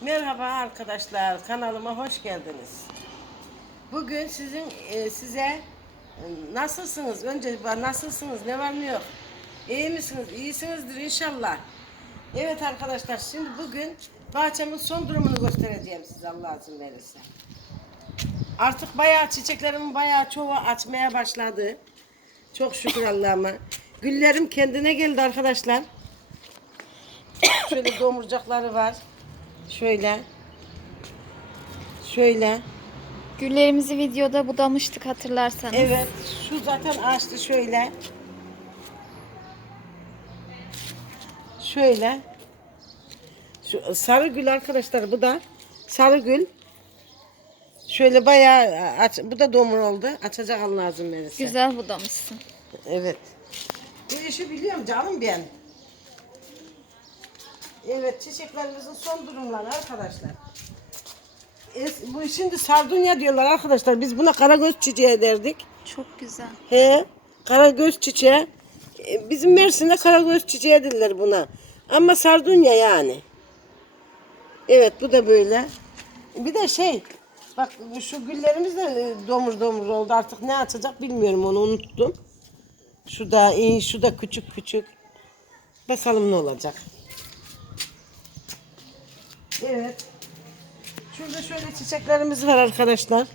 Merhaba arkadaşlar, kanalıma hoş geldiniz. Bugün sizin e, size e, nasılsınız? Önce nasılsınız? Ne var ne yok? İyi misiniz? İyisinizdir inşallah. Evet arkadaşlar, şimdi bugün bahçemin son durumunu göstereceğim size Allah izin verirse. Artık bayağı çiçeklerimin bayağı çoğu açmaya başladı. Çok şükür Allah'ıma. Güllerim kendine geldi arkadaşlar. Şöyle domurcakları var. Şöyle. Şöyle. Güllerimizi videoda budamıştık hatırlarsanız. Evet. Şu zaten açtı şöyle. Şöyle. Şu sarı gül arkadaşlar bu da sarı gül. Şöyle bayağı aç, bu da domur oldu. Açacak Allah lazım verirse. Güzel budamışsın. Evet. Bu işi biliyorum canım ben. Evet çiçeklerimizin son durumları arkadaşlar. Es- bu şimdi sardunya diyorlar arkadaşlar. Biz buna karagöz çiçeği derdik. Çok güzel. He, karagöz çiçeği. E, Bizim Mersin'de karagöz çiçeği dediler buna. Ama sardunya yani. Evet bu da böyle. Bir de şey bak şu güllerimiz de e, domur domur oldu artık ne açacak bilmiyorum onu unuttum. Şu da iyi şu da küçük küçük. Bakalım ne olacak. Evet. Şurada şöyle çiçeklerimiz var arkadaşlar.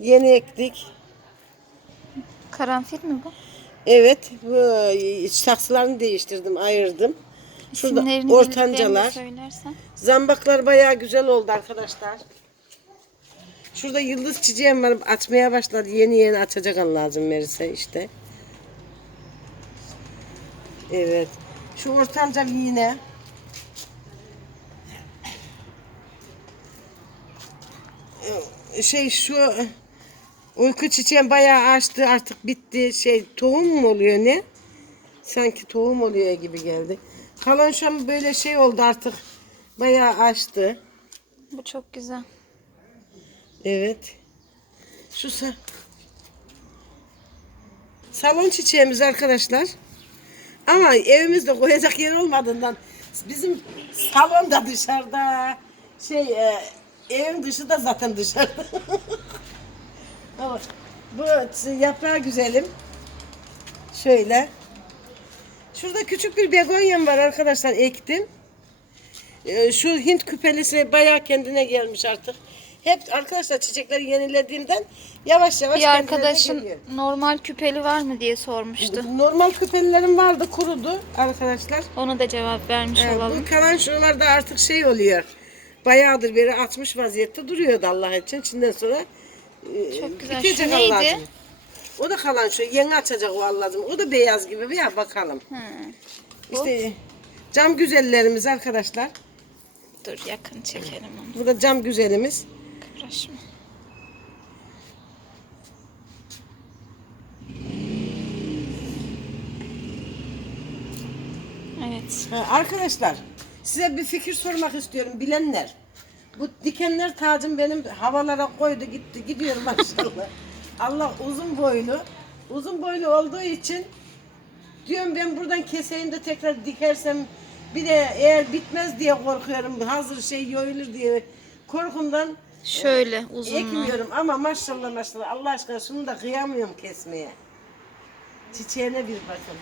Yeni ektik. Karanfil mi bu? Evet, bu e, saksılarını değiştirdim, ayırdım. Şurada İsimlerini ortancalar. söylersen. Zambaklar bayağı güzel oldu arkadaşlar. Şurada yıldız çiçeğim var, açmaya başladı. Yeni yeni açacak lazım verirse işte. Evet. Şu ortanca yine. Şey şu uyku çiçeğim bayağı açtı artık bitti. Şey tohum mu oluyor ne? Sanki tohum oluyor gibi geldi. Kalan şu an böyle şey oldu artık. Bayağı açtı. Bu çok güzel. Evet. Şu sa- salon çiçeğimiz arkadaşlar. Ama evimizde koyacak yer olmadığından bizim salon da dışarıda. Şey e, evin dışı da zaten dışarıda. Ama bu yaprağı güzelim. Şöyle. Şurada küçük bir begonyam var arkadaşlar ektim. Ee, Şu Hint küpelisi bayağı kendine gelmiş artık. Hep arkadaşlar çiçekleri yenilediğimden yavaş yavaş Bir kendilerine arkadaşın geliyor. normal küpeli var mı diye sormuştu. Normal küpelilerim vardı kurudu arkadaşlar. Ona da cevap vermiş Ee, olalım. bu kalan şuralarda artık şey oluyor. Bayağıdır beri atmış vaziyette duruyordu Allah için. Şimdiden sonra e, Çok güzel. bitecek Şu Allah neydi? için. O da kalan şu yeni açacak o Allah lazım. O da beyaz gibi ya bakalım. Hı. İşte cam güzellerimiz arkadaşlar. Dur yakın çekelim onu. Bu da cam güzelimiz. Kıraşma. Evet. Ha, arkadaşlar size bir fikir sormak istiyorum bilenler. Bu dikenler tacım benim havalara koydu gitti gidiyor maşallah. Allah uzun boylu. Uzun boylu olduğu için diyorum ben buradan keseyim de tekrar dikersem bir de eğer bitmez diye korkuyorum. Hazır şey yoyulur diye korkumdan Şöyle uzunluğu. ekmiyorum ama maşallah maşallah Allah aşkına şunu da kıyamıyorum kesmeye. Çiçeğine bir bakın.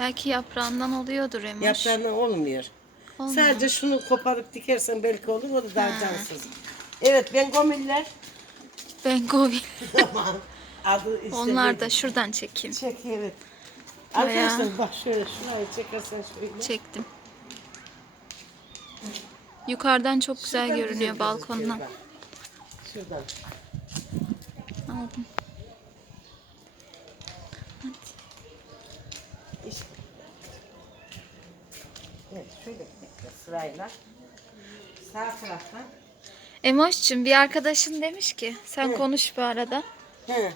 Belki yaprağından oluyordur Emoş. Yaprağından olmuyor. Olmuyor. Sadece şunu koparıp dikersen belki olur. O da daha cansız. Evet ben gomiller. Ben Govi. Aman, Adı işte Onlar da şuradan çekeyim. Çek evet. Bayağı. Arkadaşlar bak şöyle şurayı çekersen şöyle. Çektim. Yukarıdan çok güzel Şuradan görünüyor gözüküyor balkondan. bak. Şuradan. Aldım. Evet şöyle bekle sırayla. Sağ taraftan. Emoş'cum bir arkadaşın demiş ki sen konuş bu arada. He.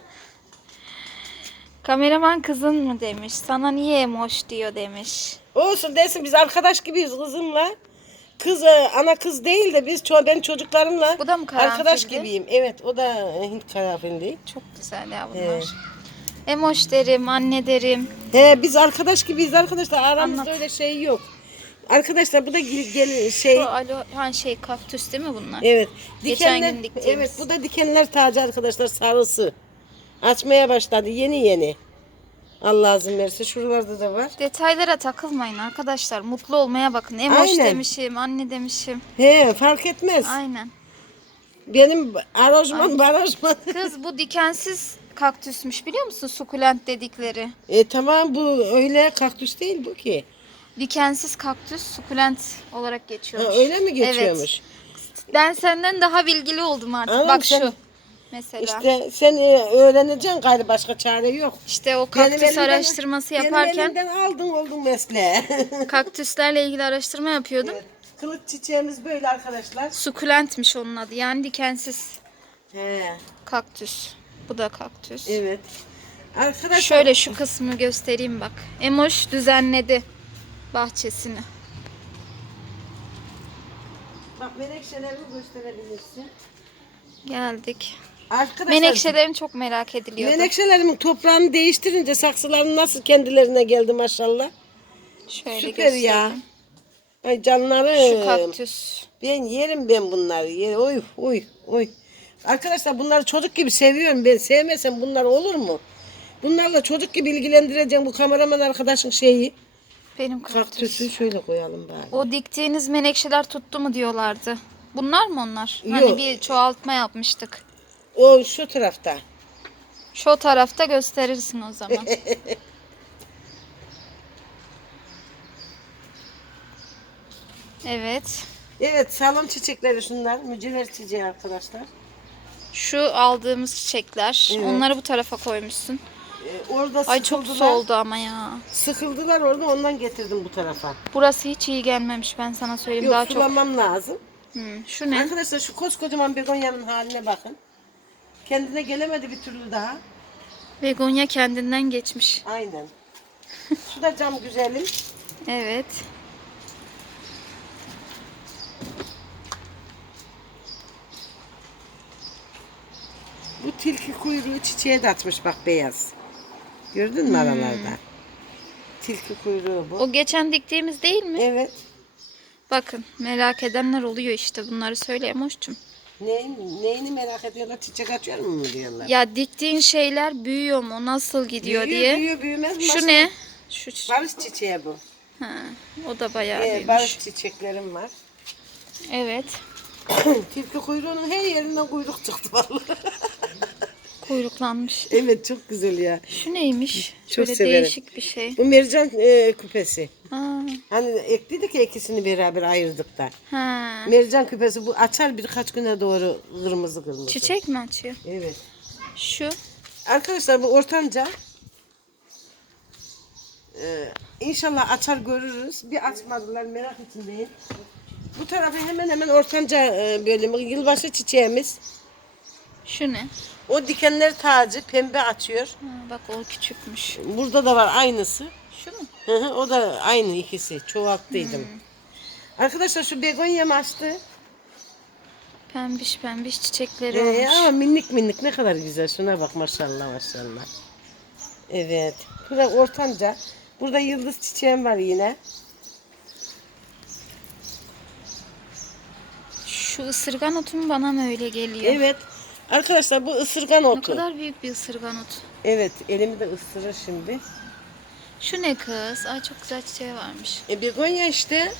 Kameraman kızın mı demiş. Sana niye Emoş diyor demiş. Olsun desin biz arkadaş gibiyiz kızımla. Kız e, ana kız değil de biz ço ben çocuklarımla Bu da mı karanfilli? arkadaş gibiyim. Evet o da e, Hint karanfilli. Çok güzel ya bunlar. Emoş derim, anne derim. He biz arkadaş gibiyiz arkadaşlar. Aramızda Anlat. öyle şey yok. Arkadaşlar bu da gel, gel- şey Bu alo, hani şey kaktüs değil mi bunlar? evet Geçen dikenler gün diktiğimiz. evet bu da dikenler tacı arkadaşlar sarısı. Açmaya başladı yeni yeni. Allah izin verirse şuralarda da var. Detaylara takılmayın arkadaşlar. Mutlu olmaya bakın. Emoş Aynen. demişim, anne demişim. He fark etmez. Aynen. Benim arajman barajman. Kız bu dikensiz kaktüsmüş biliyor musun? Sukulent dedikleri. E tamam bu öyle kaktüs değil bu ki. Dikensiz kaktüs sukulent olarak Ha, geçiyormuş. öyle mi geçiyormuş? Evet. Ben senden daha bilgili oldum artık. Anam Bak sen- şu. Mesela. İşte, İşte sen e, öğreneceksin gayrı başka çare yok. o Benim kaktüs elimden- araştırması Benim yaparken elimden aldın oldun mesleğe. kaktüslerle ilgili araştırma yapıyordum. evet. Kılıç çiçeğimiz böyle arkadaşlar. Sukulentmiş onun adı. Yani dikensiz He, kaktüs. Bu da kaktüs. evet. Arkadaşlar Şöyle şu kısmı göstereyim bak. Emoş düzenledi bahçesini. bak menekşelerimi gösterebilirsin. Geldik. Arkadaşlar Menekşelerim çok merak ediliyordu. menekşelerimin toprağını değiştirince saksıların nasıl kendilerine geldi maşallah. Şöyle Süper ya. göstereyim. Ay canlarım. Şu kaktüs. Ben yerim ben bunları. Yer, oy oy oy. Arkadaşlar bunları çocuk gibi seviyorum ben. Sevmesem bunlar olur mu? Bunlarla çocuk gibi ilgilendireceğim bu kameraman arkadaşın şeyi. Benim kaktüs. Kaktüsü şöyle koyalım bari. O diktiğiniz menekşeler tuttu mu diyorlardı. Bunlar mı onlar? Yok. Hani bir çoğaltma yapmıştık. O şu tarafta. Şu tarafta gösterirsin o zaman. evet. Evet salon çiçekleri şunlar. Mücevher çiçeği arkadaşlar. Şu aldığımız çiçekler. Evet. Onları bu tarafa koymuşsun. Ee, orada Ay çok sıkıldılar. soldu ama ya. Sıkıldılar orada ondan getirdim bu tarafa. Burası hiç iyi gelmemiş ben sana söyleyeyim. Yok Daha çok. sulamam lazım. Hmm, Şu ne? Arkadaşlar şu koskocaman begonyanın haline bakın. Kendine gelemedi bir türlü daha. Begonya kendinden geçmiş. Aynen. Şu da cam güzelim. Evet. Bu tilki kuyruğu çiçeğe de açmış bak beyaz. Gördün mü aralarda? Tilki kuyruğu bu. O geçen diktiğimiz değil mi? Evet. Bakın merak edenler oluyor işte bunları söyle Emoş'cum. Neyin, neyini merak ediyorlar? Çiçek açıyor mu mu diyorlar? Ya diktiğin şeyler büyüyor mu? Nasıl gidiyor büyüyor, diye. büyüyor, büyümez mi? Şu ne? Şu çi- Barış çiçeği bu. ha, o da bayağı Ee, büyümüş. barış çiçeklerim var. Evet. Tilki kuyruğunun her yerinden kuyruk çıktı vallahi. Kuyruklanmış. evet çok güzel ya. Şu neymiş? Çok Şöyle severim. değişik bir şey. Bu mercan e, küpesi. Ha. Hani ekliydik ya ikisini beraber ayırdık da. ha. Mercan küpesi bu açar birkaç güne doğru kırmızı kırmızı. Çiçek mi açıyor? Evet. Şu. Arkadaşlar bu ortanca. Ee, inşallah açar görürüz. Bir açmadılar merak içindeyim. Bu tarafı hemen hemen ortanca e, bölümü. Yılbaşı çiçeğimiz. Şu ne? O dikenler tacı pembe açıyor. Ha, bak o küçükmüş. Burada da var aynısı. Şu mu? Hı hı, o da aynı ikisi. Çoğalttıydım. Arkadaşlar şu begonyam açtı. Pembiş pembiş çiçekleri Ee, olmuş. ama minik minik ne kadar güzel. Şuna bak maşallah maşallah. Evet. Burada ortanca. Burada yıldız çiçeğim var yine. Şu ısırgan otu mu bana mı öyle geliyor? Evet. Arkadaşlar bu ısırgan Ne otu. kadar büyük bir ısırgan otu. Evet elimi de ısırır şimdi. Şu ne kız? Ay çok güzel çiçeği varmış. E, begonya işte.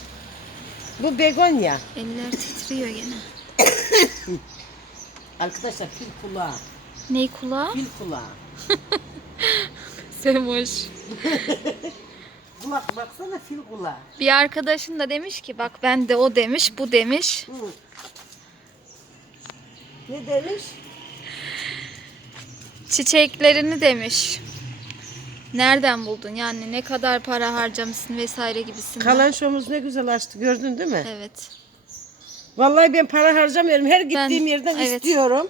Bu begonya. Eller titriyor gene. Arkadaşlar fil kulağı. Ney kulağı? Fil kulağı. Semoş. Bak baksana fil kulağı. Bir arkadaşın da demiş ki bak ben de o demiş bu demiş. Hı. Ne demiş? Çiçeklerini demiş. Nereden buldun yani ne kadar para harcamışsın vesaire gibisinden. Kalan şomuz ne güzel açtı gördün değil mi? Evet. Vallahi ben para harcamıyorum. Her gittiğim yerden evet. istiyorum.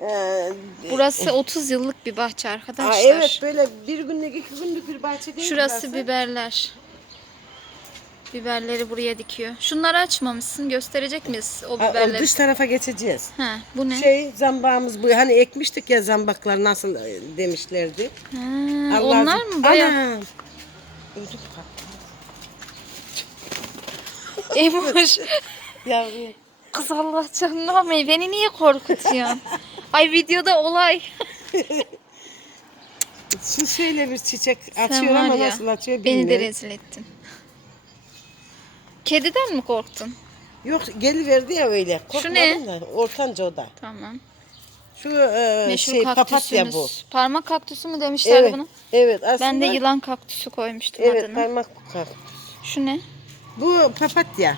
Ee, Burası 30 yıllık bir bahçe arkadaşlar. aa, evet böyle bir günlük iki günlük bir bahçe değil Şurası burası. biberler. Biberleri buraya dikiyor. Şunları açmamışsın. Gösterecek miyiz o Aa, o biberleri? dış tarafa geçeceğiz. Ha, bu ne? Şey zambağımız bu. Hani ekmiştik ya zambaklar nasıl e, demişlerdi. Ha, Allah onlar mı? Bayağı. Ana! Emoş. Yavrum. Kız Allah canına almayı beni niye korkutuyorsun? Ay videoda olay. Şu şöyle bir çiçek açıyor ama ya, nasıl açıyor Beni de bilmiyorum. rezil ettin. Kediden mi korktun? Yok geliverdi ya öyle. Korkmadım ne? Da, ortanca o da. Tamam. Şu e, Meşhur şey papatya kaktüsümüz. bu. Parmak kaktüsü mü demişler Evet. buna? Evet aslında. Ben de yılan kaktüsü koymuştum Evet adını. parmak kak. Şu ne? Bu papatya.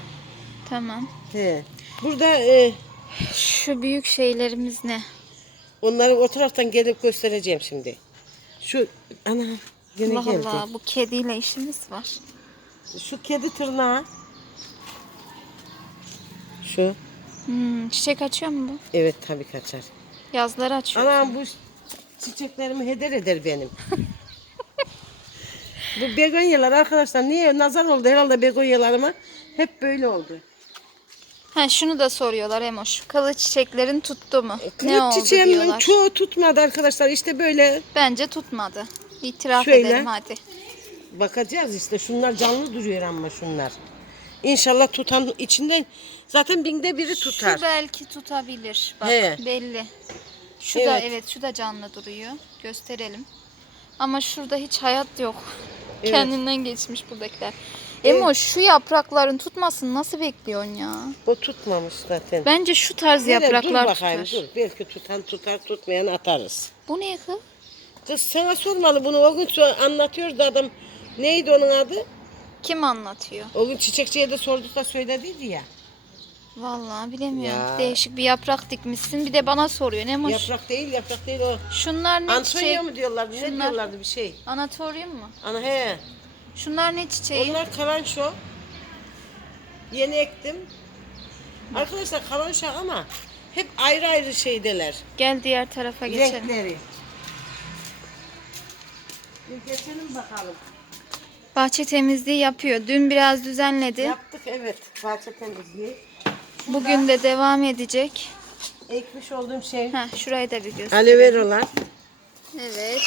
Tamam. He. Burada e, Şu büyük şeylerimiz ne? onları o taraftan gelip göstereceğim şimdi. Şu ana yine Allah geldi. Allah bu kediyle işimiz var. Şu kedi tırnağı. Şu. Hmm, çiçek açıyor mu bu? Evet tabii kaçar. Yazları açıyor. Anam bu çiçeklerimi heder eder benim. bu begonyalar arkadaşlar niye nazar oldu herhalde begonyalarıma hep böyle oldu. Ha şunu da soruyorlar Emoş. Kılıç çiçeklerin tuttu mu? ne Kılıç oldu çiçeğimin diyorlar. çoğu tutmadı arkadaşlar işte böyle Bence tutmadı. İtiraf Şöyle. edelim hadi. bakacağız işte şunlar canlı duruyor ama şunlar. İnşallah tutan içinden zaten binde biri tutar. Şu belki tutabilir. Bak He. belli. Şu da Evet. evet şu da canlı duruyor. Gösterelim. Ama şurada hiç hayat yok. Evet. Kendinden geçmiş buradakiler. Emoş şu yaprakların tutmasını nasıl bekliyorsun ya? O tutmamış zaten. Bence şu tarz Hele yapraklar dur bakayım tutar. dur. Belki tutan tutar tutmayan atarız. Bu ne kız? Kız sana sormalı bunu o gün anlatıyordu adam. Neydi onun adı? Kim anlatıyor? O gün çiçekçiye de sorduk da söylediydi ya. Vallahi bilemiyorum. Ya. Değişik bir yaprak dikmişsin. Bir de bana soruyor. Ne Emoş? Yaprak değil yaprak değil o. Şunlar ne Antonio çiçeği? mu diyorlardı? Ne Şunlar- diyorlardı bir şey. Anatoryum mu? Ana he. Şunlar ne çiçeği? Onlar karanço. Yeni ektim. Arkadaşlar karanço ama hep ayrı ayrı şeydeler. Gel diğer tarafa geçelim. Renkleri. Bir geçelim bakalım. Bahçe temizliği yapıyor. Dün biraz düzenledi. Yaptık evet bahçe temizliği. Bugün de devam edecek. Ekmiş olduğum şey Ha, şurayı da bir göster. aloe veralar. Evet.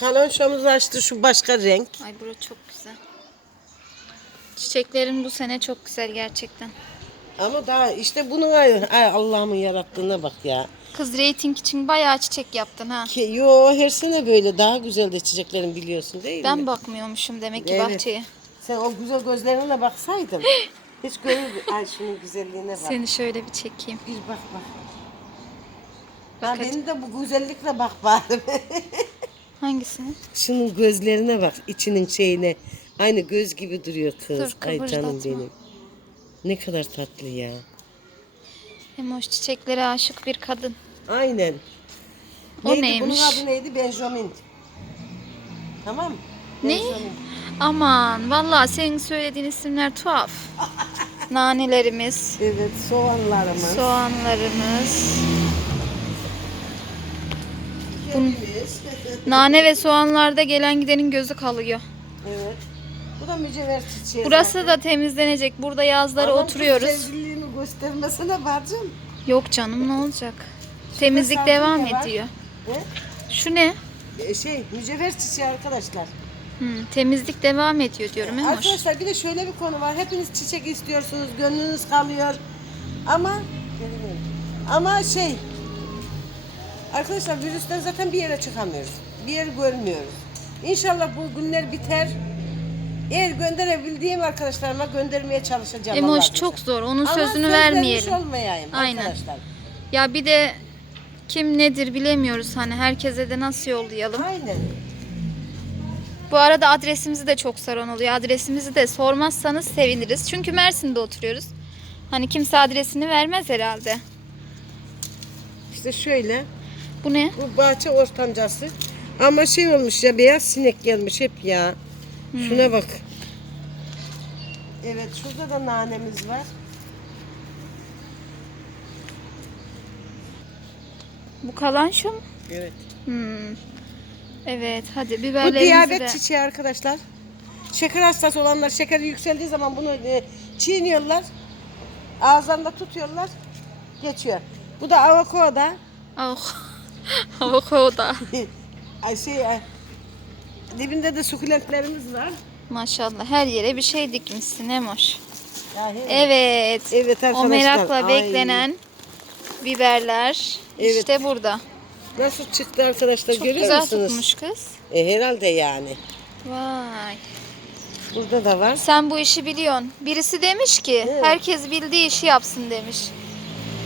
Kalonşomuzu açtı şu başka renk. Ay bura çok güzel. Çiçeklerin bu sene çok güzel gerçekten. Ama daha işte bunun ay ay Allah'ımın yarattığına bak ya. Kız reyting için bayağı çiçek yaptın ha. Ki, yo her sene böyle daha güzel de çiçeklerin biliyorsun değil Ben mi? bakmıyormuşum demek ki Evet. bahçeye. Sen o güzel gözlerine baksaydın. hiç görür Ay şunun güzelliğine bak. Seni şöyle bir çekeyim. Bir bak bak. Hadi. beni de bu güzellikle bak bari. Hangisini? Şunun gözlerine bak, içinin şeyine. Aynı göz gibi duruyor kız. Dur, Ay canım kıvırdatma. benim. Ne kadar tatlı ya. Emoş çiçeklere aşık bir kadın. Aynen. O neydi? neymiş? Bunun adı neydi? Benjamin. Tamam mı? Ne? Benjamin. Aman vallahi senin söylediğin isimler tuhaf. Nanelerimiz, Evet, soğanlarımız. soğanlarımız. Kedimiz. Nane ve soğanlarda gelen gidenin gözü kalıyor. evet. Da mücevher çiçeği. Burası da temizlenecek. Burada yazları Adam oturuyoruz. Sevgililiğini göstermesine bacım. Yok canım ne olacak? Temizlik sardunya devam var. ediyor. He? Şu ne? E, Şey, mücevher çiçeği arkadaşlar. Hmm, temizlik devam ediyor diyorum Emoş. Arkadaşlar bir de şöyle bir konu var. Hepiniz çiçek istiyorsunuz, gönlünüz kalıyor. Ama ama şey arkadaşlar virüsten zaten bir yere çıkamıyoruz. Bir yer görmüyoruz. İnşallah bu günler biter. Eğer gönderebildiğim arkadaşlarıma göndermeye çalışacağım. Emoş Allah'ın çok izniyle. zor. Onun Ama sözünü söz vermiş vermeyelim. olmayayım Aynen. arkadaşlar. Ya bir de kim nedir bilemiyoruz hani herkese de nasıl yollayalım. Aynen. Bu arada adresimizi de çok soran oluyor. Adresimizi de sormazsanız seviniriz. Çünkü Mersin'de oturuyoruz. Hani kimse adresini vermez herhalde. İşte şöyle. Bu ne? Bu bahçe ortancası. Ama şey olmuş ya beyaz sinek gelmiş hep ya. Şuna bak. Evet şurada da nanemiz var. Bu kalan şu mu? Evet. Hmm. Evet hadi Bu biberlerimizi diyabet de. çiçeği arkadaşlar. Şeker hastası olanlar şekeri yükseldiği zaman bunu e, çiğniyorlar. Ağızlarında tutuyorlar. Geçiyor. Bu da avokado. Oh. Avokado. Ay şey ay. Dibinde de sukulentlerimiz var. Maşallah her yere bir şey dikmişsin Emoş. Evet. Evet O merakla ay, beklenen biberler Evet. işte burada. Nasıl çıktı arkadaşlar Çok görüyor güzel musunuz? tutmuş kız. E, herhalde yani. Vay. Burada da var. Sen bu işi biliyorsun. Birisi demiş ki Evet. herkes bildiği işi yapsın demiş.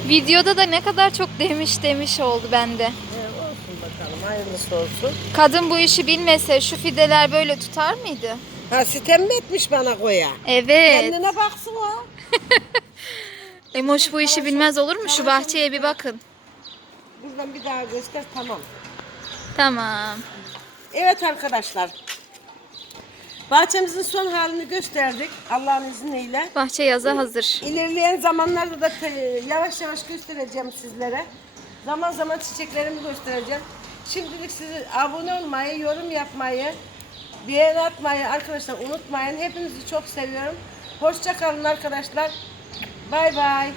Videoda da ne kadar çok demiş demiş oldu bende. Hayırlısı olsun. Kadın bu işi bilmese şu fideler böyle tutar mıydı? Ha sitem mi etmiş bana koya? Evet. Kendine baksın o. Emoş bu işi bilmez olur mu? Şu bahçeye bir bakın. Buradan bir daha göster tamam. Tamam. Evet arkadaşlar. Bahçemizin son halini gösterdik Allah'ın izniyle. Bahçe yaza hazır. İlerleyen zamanlarda da yavaş yavaş göstereceğim sizlere. Zaman zaman çiçeklerimi göstereceğim. Şimdilik sizi abone olmayı, yorum yapmayı, beğeni atmayı arkadaşlar unutmayın. Hepinizi çok seviyorum. Hoşça kalın arkadaşlar. Bay bay.